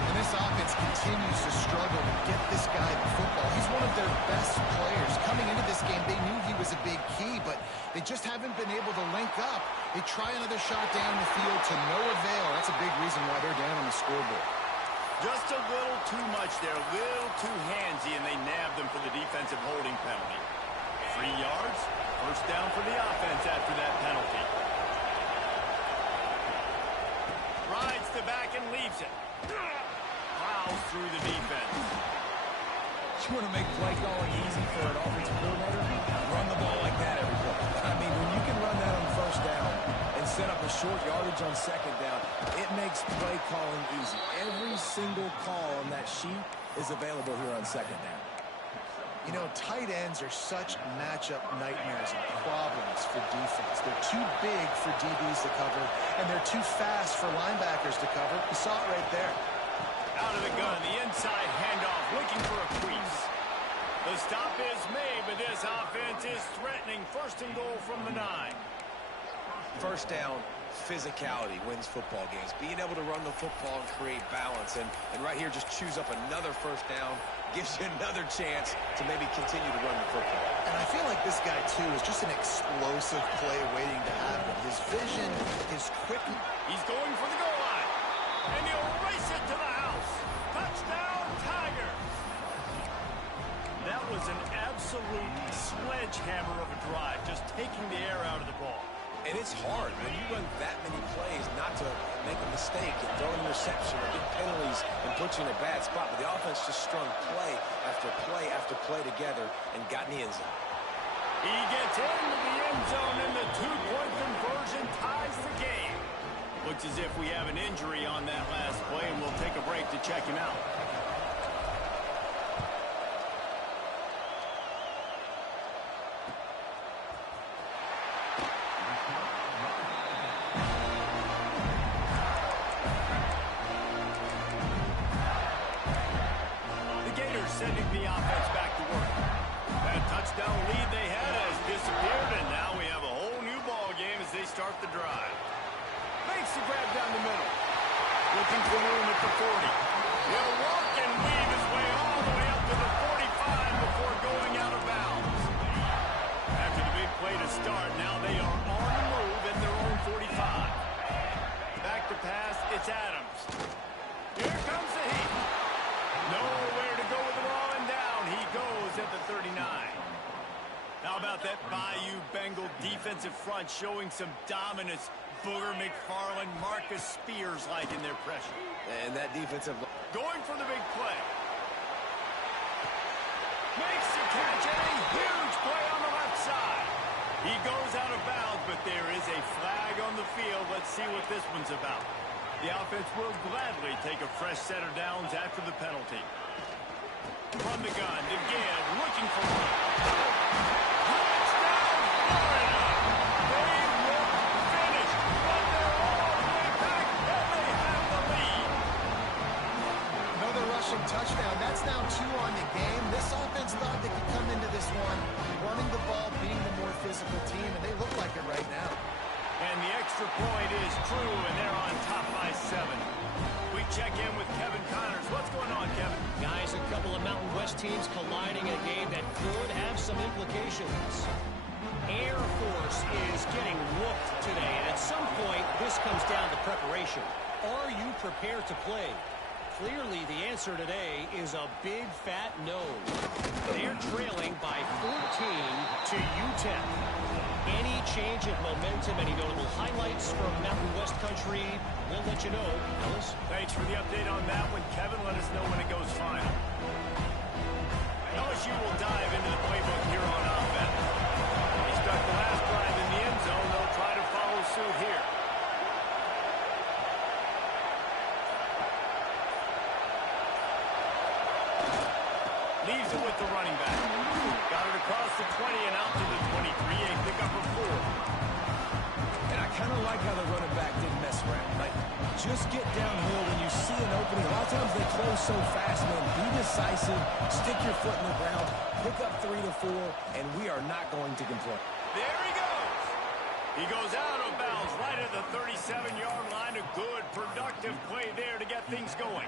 And this offense continues to struggle to get this guy the football. He's one of their best players. Coming into this game, they knew he was a big key, but they just haven't been able to link up. They try another shot down the field to no avail. That's a big reason why they're down on the scoreboard. Just a little too much there, a little too handsy, and they nabbed them for the defensive holding penalty. 3 yards, first down for the offense after that penalty. Rides the back and leaves it. Plows through the defense. You want to make play calling easy for an offensive coordinator? Run the ball like that every play. I mean, when you can run that on first down and set up a short yardage on second down, it makes play calling easy. Every single call on that sheet is available here on second down. You know, tight ends are such matchup nightmares and problems for defense. They're too big for DBs to cover, and they're too fast for linebackers to cover. You saw it right there. Out of the gun, the inside handoff, looking for a crease. The stop is made, but this offense is threatening. First and goal from the 9. First down, physicality wins football games. Being able to run the football and create balance. And right here, just choose up another first down. Gives you another chance to maybe continue to run the football. And I feel like this guy, too, is just an explosive play waiting to happen. His vision, his quick... He's going for the goal line. And he'll race it to the house. Touchdown, Tigers. That was an absolute sledgehammer of a drive, just taking the air out of the ball. And it's hard when you run that many plays not to make a mistake and throw an interception or get penalties and put you in a bad spot. But the offense just strung play after play after play together and got in the end zone. He gets into the end zone and the two-point conversion ties the game. Looks as if we have an injury on that last play, and we'll take a break to check him out. Sending the offense back to work. That touchdown lead they had has disappeared, and now we have a whole new ball game as they start the drive. Makes the grab down the middle. Looking for room at the 40. He'll walk and weave his way all the way up to the 45 before going out of bounds. After the big play to start, now they are on the move in their own 45. Back to pass, it's Adams. Here comes the heat. Nowhere to go with the ball, and down he goes at the 39. How about that Bayou Bengal defensive front showing some dominance, Booger McFarland, Marcus Spears like in their pressure. And that defensive... Going for the big play. Makes the catch, and a huge play on the left side. He goes out of bounds, but there is a flag on the field. Let's see what this one's about. The offense will gladly take a fresh set of downs after the penalty. From the gun to give, looking for one. Touchdown, Florida! They look finished, but they're all the way back, and they have the lead. Another rushing touchdown. That's now 2 on the game. This offense thought they could come into this one running the ball, being the more physical team, and they look like it right now. And the extra point is true, and they're on top by 7. We check in with Kevin Connors. What's going on, Kevin? Guys, a couple of Mountain West teams colliding in a game that could have some implications. Air Force is getting whooped today, and at some point, this comes down to preparation. Are you prepared to play? Clearly, the answer today is a big, fat no. They're trailing by 14 to UTEP. Any change of momentum, any notable highlights from Mountain West country, we'll let you know. Ellis? Thanks for the update on that one, Kevin. Let us know when it goes final. LSU will dive into the playbook here on offense. They stuck the last drive in the end zone. They'll try to follow suit here. Leaves it with the running back. Got it across the 20 and out to the 23. A pickup of 4. And I kind of like how the running back didn't mess around. Like, just get downhill when you see an opening. A lot of times they close so fast, man. Be decisive, stick your foot in the ground, pick up 3 to 4, and we are not going to complain. There he goes. He goes out of bounds right at the 37-yard line. A good, productive play there to get things going.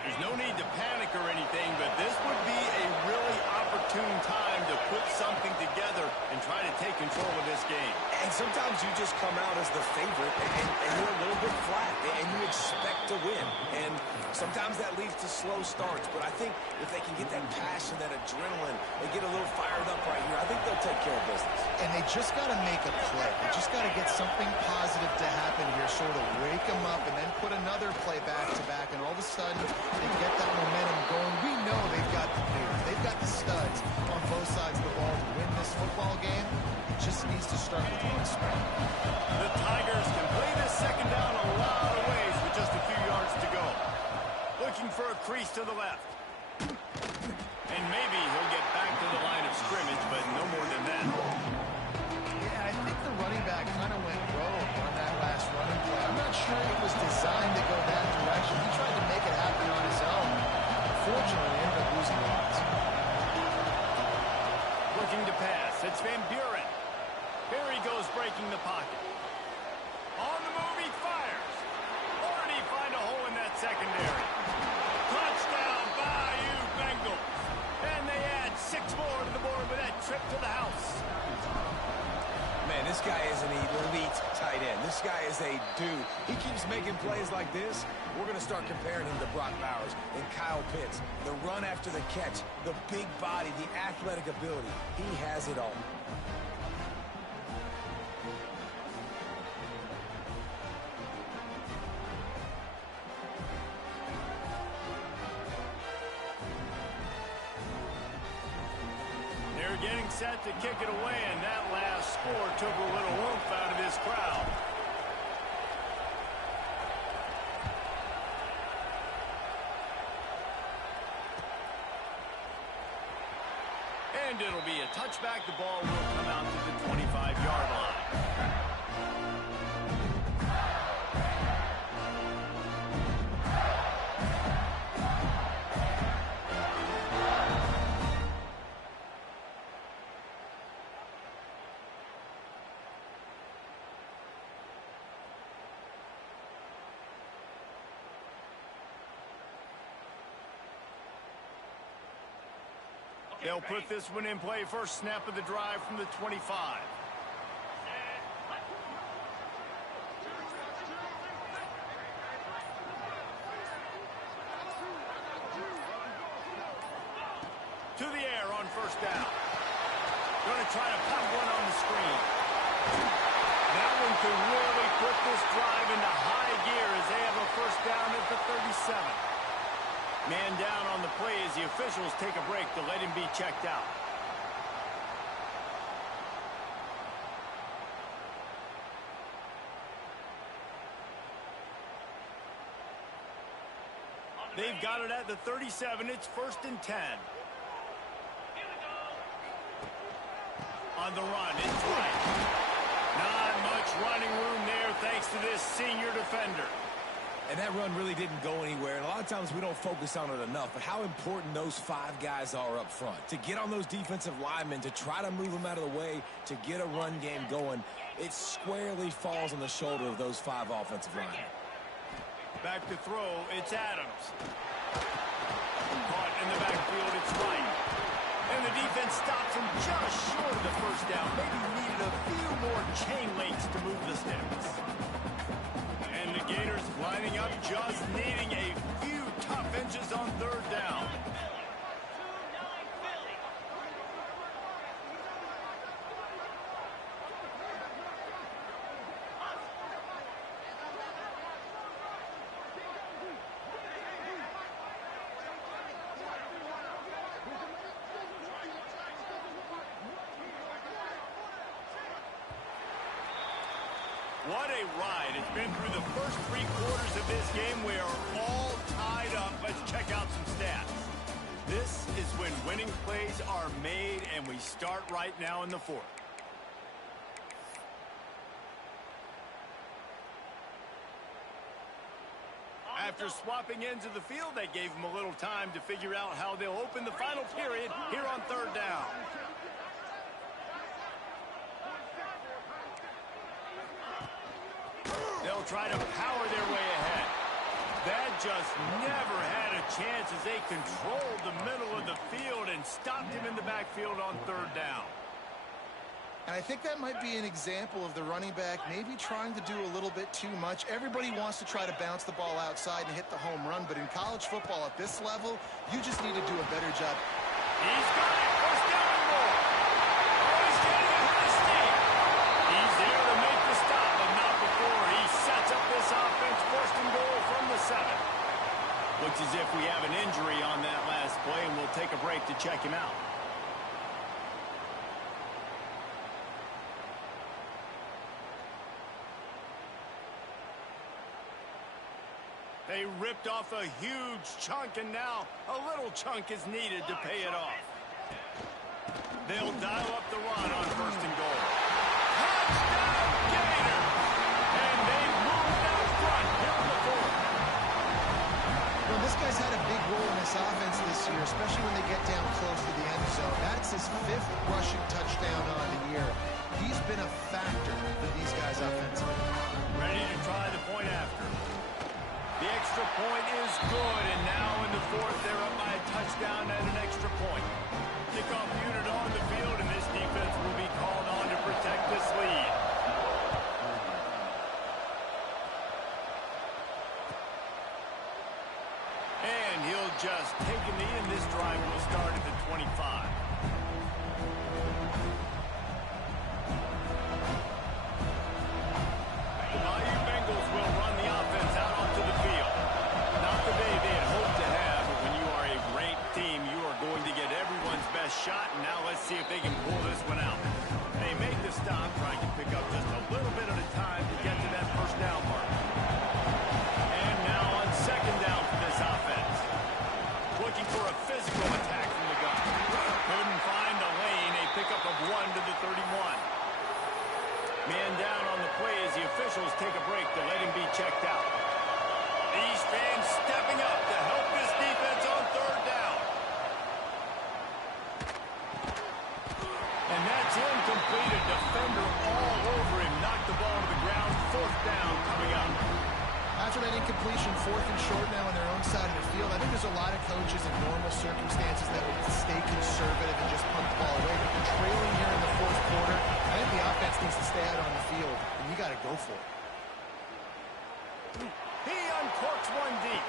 There's no need to panic or anything, but this would be a really opportune time to put something together and try to take control of this game. And sometimes you just come out as the favorite, and you're a little bit flat, and you expect to win. And sometimes that leads to slow starts, but I think if they can get that passion, that adrenaline, they get a little fired up right here, I think they'll take care of business. And they just got to make a play. They just got to get something positive to happen here, sort of wake them up, and then put another play back-to-back, and all of a sudden they get that momentum going. We know they've got the players. They've got the studs on both sides of the ball to win this football game. It just needs to start with one spot. The Tigers can play this second down a lot of ways with just a few yards to go. Looking for a crease to the left. And maybe he'll get back to the line of scrimmage, but no more than that. Yeah, I think the running back kind of went rogue on that last running play. I'm not sure it was designed to go that direction. He tried to make it happen on his own. Unfortunately, he ended up losing the odds. Looking to pass. It's Van Buren. Here he goes, breaking the pocket. On the move, he fires. Already find a hole in that secondary. Touchdown, Bayou Bengals. And they add 6 more to the board with that trip to the house. Man, this guy is an elite tight end. This guy is a dude. He keeps making plays like this. We're going to start comparing him to Brock Bowers and Kyle Pitts. The run after the catch, the big body, the athletic ability. He has it all. Getting set to kick it away, and that last score took a little oomph out of this crowd. And it'll be a touchback. The ball will come out to the 25-yard line. They'll put this one in play. First snap of the drive from the 25. To the air on first down. Going to try to pop one on the screen. Now Cleveland could really put this drive into high gear as they have a first down at the 37. Man down on the play as the officials take a break to let him be checked out. They've got it at the 37. It's 1st and 10. On the run, it's right. Not much running room there thanks to this senior defender. And that run really didn't go anywhere. And a lot of times we don't focus on it enough. But how important those 5 guys are up front. To get on those defensive linemen, to try to move them out of the way, to get a run game going, it squarely falls on the shoulder of those 5 offensive linemen. Back to throw, it's Adams. Caught in the backfield, it's right. And the defense stops him just short of the first down. Maybe needed a few more chain links to move the sticks. And the Gators lining up, just needing a few tough inches on 3rd down. What a ride. It's been through the first 3 quarters of this game. We are all tied up. Let's check out some stats. This is when winning plays are made, and we start right now in the 4th. After swapping ends of the field, they gave them a little time to figure out how they'll open the final period here on 3rd down. They'll try to power their way ahead. That just never had a chance as they controlled the middle of the field and stopped him in the backfield on 3rd down. And I think that might be an example of the running back maybe trying to do a little bit too much. Everybody wants to try to bounce the ball outside and hit the home run, but in college football at this level, you just need to do a better job. He's got it. First down and more. Oh, he's getting ahead of steam. He's there to make the stop, but not before he sets up this offense. 1st and goal from the 7. Looks as if we have an injury on that last play, and we'll take a break to check him out. They ripped off a huge chunk, and now a little chunk is needed to pay it off. They'll dial up the run on 1st and goal. Touchdown, Gators! And they moved out front here in the 4th. Well, this guy's had a big role in this offense this year, especially when they get down close to the end zone. That's his 5th rushing touchdown on the year. He's been a factor for these guys offensively. Ready to try the point after. The extra point is good, and now in the 4th, they're up by a touchdown and an extra point. Kickoff unit on the field, and this defense will be called on to protect this lead. And he'll just take a knee, and this drive will start at the 25. Shot, and now let's see if they can pull this one out. They make the stop, trying to pick up just a little bit at a time to get to that first down mark. And now on 2nd down for this offense. Looking for a physical attack from the gun. Couldn't find a lane, a pickup of 1 to the 31. Man down on the play as the officials take a break to let him be checked out. These fans stepping up to help this defense on 3rd down. And that's incomplete. A defender all over him. Knocked the ball to the ground. 4th down coming up. After that incompletion, 4th and short now on their own side of the field, I think there's a lot of coaches in normal circumstances that would stay conservative and just punt the ball away. But they're trailing here in the 4th quarter. I think the offense needs to stay out on the field, and you got to go for it. He uncorks one deep.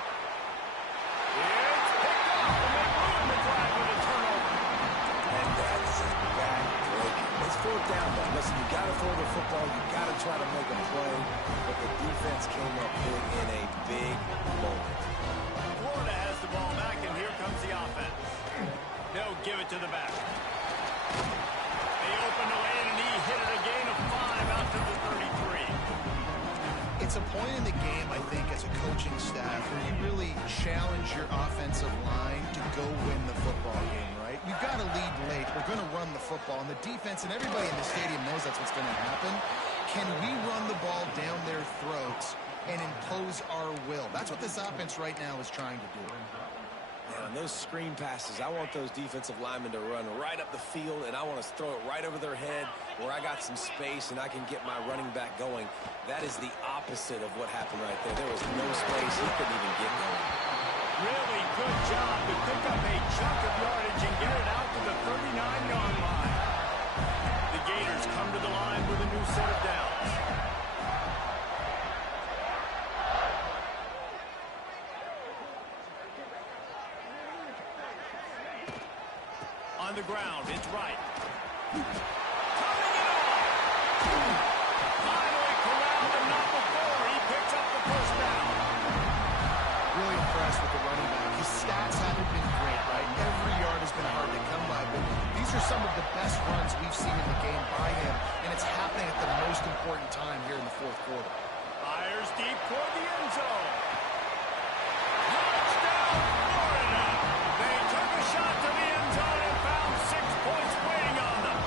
It's picked off, and they ruin the drive with a turnover. And that's back breaking. It's 4th down, though. Listen, you got to throw the football. You got to try to make a play, but the defense came up big in a big moment. Florida has the ball back, and here comes the offense. They'll give it to the back. They open the lane, and he hit it a gain of 5 out to the 33. It's a point in the game, I think, as a coaching staff, where you really challenge your offensive line to go win the football game, right? We've got to lead late. We're going to run the football. And the defense and everybody in the stadium knows that's what's going to happen. Can we run the ball down their throats and impose our will? That's what this offense right now is trying to do. And those screen passes, I want those defensive linemen to run right up the field, and I want to throw it right over their head where I got some space and I can get my running back going. That is the opposite of what happened right there. There was no space. He couldn't even get going. Really good job to pick up a chunk of yardage and get it out to the 39-yard line. The Gators come to the line with a new set of downs. On the ground, it's right. Coming it off! Finally corralled and not before. He picks up the first down. Really impressed with the running back. His stats haven't been great, right? Every yard has been hard to come by, but these are some of the best runs we've seen in the game by him, and it's happening at the most important time here in the fourth quarter. Fires deep toward the end zone. Touchdown, Florida! They took a shot to the end zone and found 6 points waiting on them.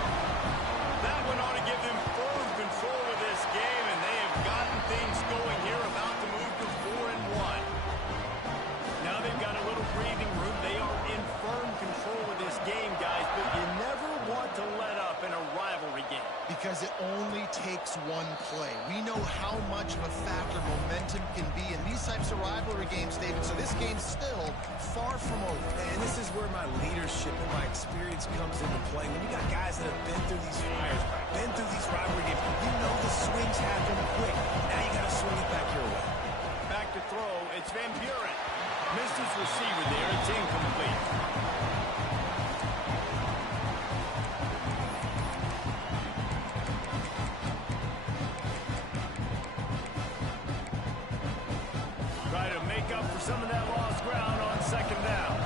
That one ought to give them firm control of this game, and they have gotten things going here, about to move to 4-1. Now they've got a little breathing room. They are in firm control of this game, guys, but you never want to let up in a rivalry game. Because it only takes one play. We know how much of a factor momentum can be in these types of rivalry games, David, so this game's still far from over. And this is where my leadership and my experience comes into play. When you got guys that have been through these fires, been through these rivalry games, you know the swings happen quick. Now you got to swing it back your way. Back to throw, it's Van Buren. Missed his receiver there, it's incomplete. Try to make up for some of that lost ground on second down.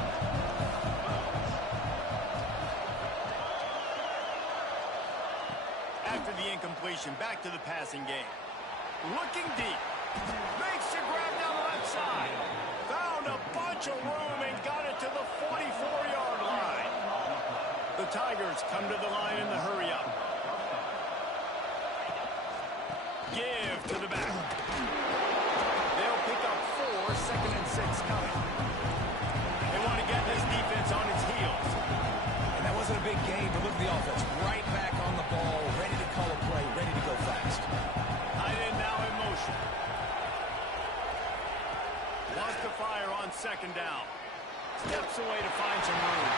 After the incompletion, back to the passing game. Looking deep. Makes the grab down the left side. Found a bunch of room and got it to the 44-yard line. The Tigers come to the line in the hurry up. Give to the back. They'll pick up 4, 2nd and 6 coming. They want to get this defense on its heels. And that wasn't a big game, but look at the offense. Right back on the ball, ready to call a play, ready to go fast. Tight end now in motion. Wants to fire on second down. Steps away to find some room.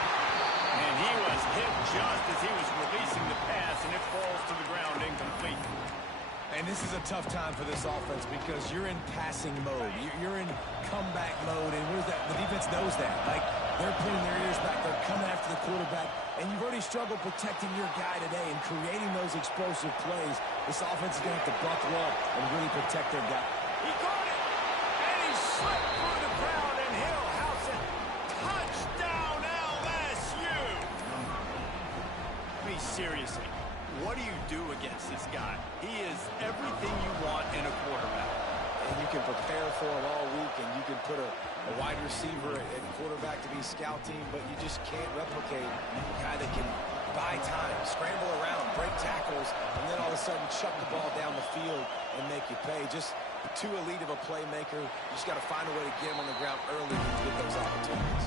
And he was hit just as he was releasing the pass, and it falls to the ground incomplete. And this is a tough time for this offense because you're in passing mode. You're in comeback mode, and where's that? The defense knows that. Like, they're putting their ears back. They're coming after the quarterback, and you've already struggled protecting your guy today and creating those explosive plays. This offense is going to have to buckle up and really protect their guy. He caught it, and he slipped through the crowd, and he'll house it. Touchdown, LSU! I mean, seriously, what do you do against this guy? He is everything you want in a quarterback. And you can prepare for him all week, and you can put a wide receiver at quarterback to be scout team, but you just can't replicate a guy that can buy time, scramble around, break tackles, and then all of a sudden chuck the ball down the field and make you pay. Just too elite of a playmaker. You just got to find a way to get him on the ground early when you get those opportunities.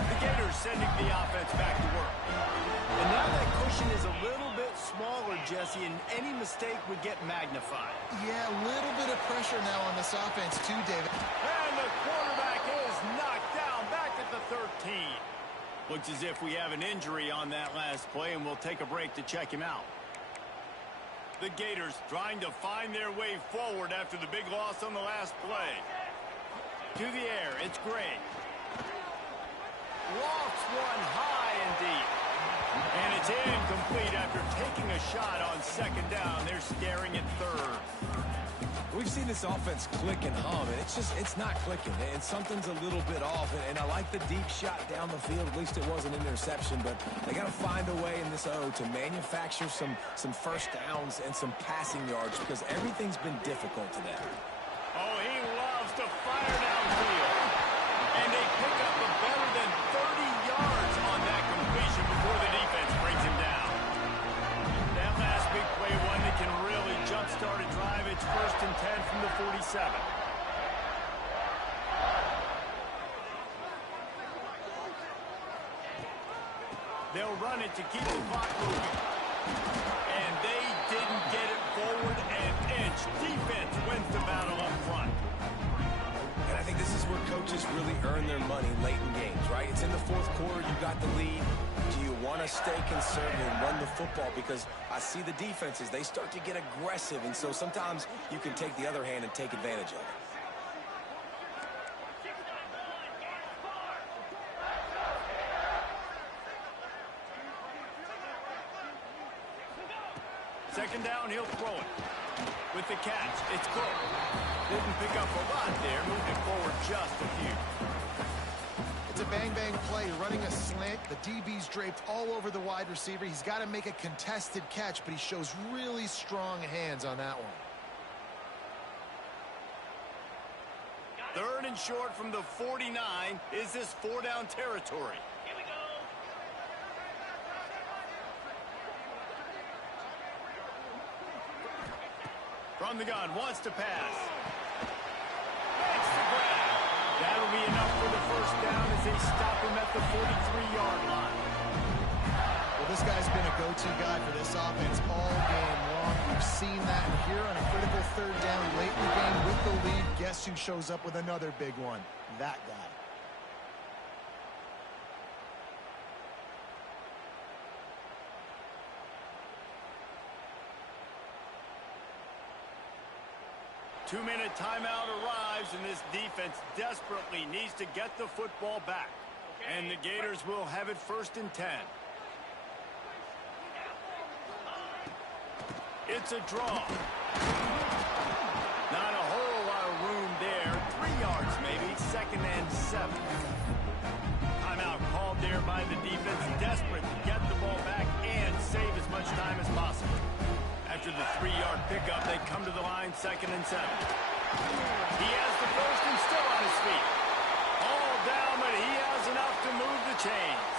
The Gators sending the offense back to work. And now that cushion is a little bit smaller, Jesse, and any mistake would get magnified. Yeah, a little bit of pressure now on this offense too, David. And the quarterback is knocked down back at the 13. Looks as if we have an injury on that last play, and we'll take a break to check him out. The Gators trying to find their way forward after the big loss on the last play. To the air, it's Gray. Lofts one high and deep. And it's incomplete after taking a shot on second down. They're staring at third. We've seen this offense click and hum, and it's not clicking, and something's a little bit off, and I like the deep shot down the field. At least it wasn't an interception, but they got to find a way in this to manufacture some first downs and some passing yards because everything's been difficult today. Oh, he loves to fire downfield. And they pick up a better than 30 yards on that completion before the defense brings him down. That last big play, one that can really jumpstart a drive. It's 1st and 10 from the 47. They'll run it to keep the clock moving. And they didn't get it forward an inch. Defense wins the battle up front. And I think this is where coaches really earn their money late in games, right? It's in the fourth quarter. You got the lead. Do you want to stay conservative and run the football? Because I see the defenses, they start to get aggressive, and so sometimes you can take the other hand and take advantage of it. Second down, he'll throw it. With the catch, it's close. Didn't pick up a lot there, moving forward just a few. It's a bang-bang play, running a slant. The DB's draped all over the wide receiver. He's got to make a contested catch, but he shows really strong hands on that one. 3rd and short from the 49. Is this 4-down territory? From the gun, wants to pass. Makes the grab. That'll be enough for the first down as they stop him at the 43-yard line. Well, this guy's been a go-to guy for this offense all game long. We've seen that here on a critical 3rd down late in the game with the lead. Guess who shows up with another big one? That guy. Two-minute timeout arrives, and this defense desperately needs to get the football back. And the Gators will have it 1st and 10. It's a draw. Not a whole lot of room there. 3 yards maybe, 2nd and 7. Timeout called there by the defense, desperate to get the ball back and save as much time as possible. After the 3-yard pickup, they come to the line, 2nd and 7. He has the first and still on his feet. All down, but he has enough to move the chains.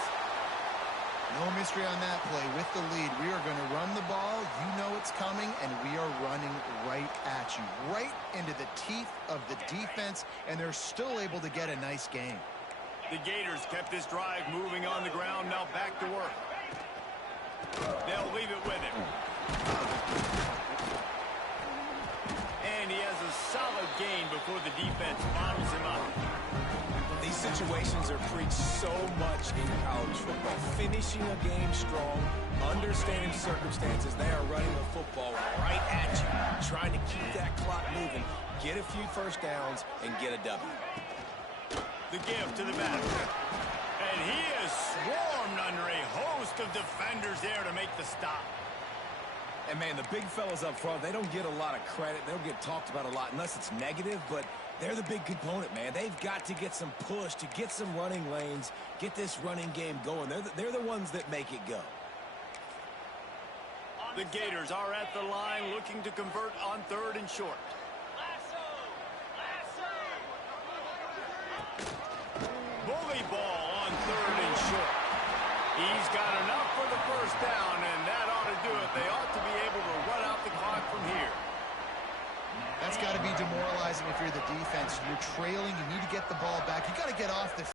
No mystery on that play. With the lead, we are going to run the ball. You know it's coming, and we are running right at you, right into the teeth of the defense, and they're still able to get a nice game. The Gators kept this drive moving on the ground, now back to work. They'll leave it with him. And he has a solid gain before the defense bottles him up. These situations are preached so much in college football. Finishing a game strong, understanding circumstances. They are running the football right at you, trying to keep that clock moving, get a few first downs, and get a W. The give to the back. And he is swarmed under a host of defenders there to make the stop. And, man, the big fellas up front, they don't get a lot of credit. They don't get talked about a lot unless it's negative, but they're the big component, man. They've got to get some push, to get some running lanes, get this running game going. They're the ones that make it go. The Gators are at the line looking to convert on 3rd and short. Bully ball on 3rd and short. He's got enough for the first down, and that ought to do it. They ought to be able to run out the clock from here. That's got to be demoralizing if you're the defense. You're trailing. You need to get the ball back. You got to get off the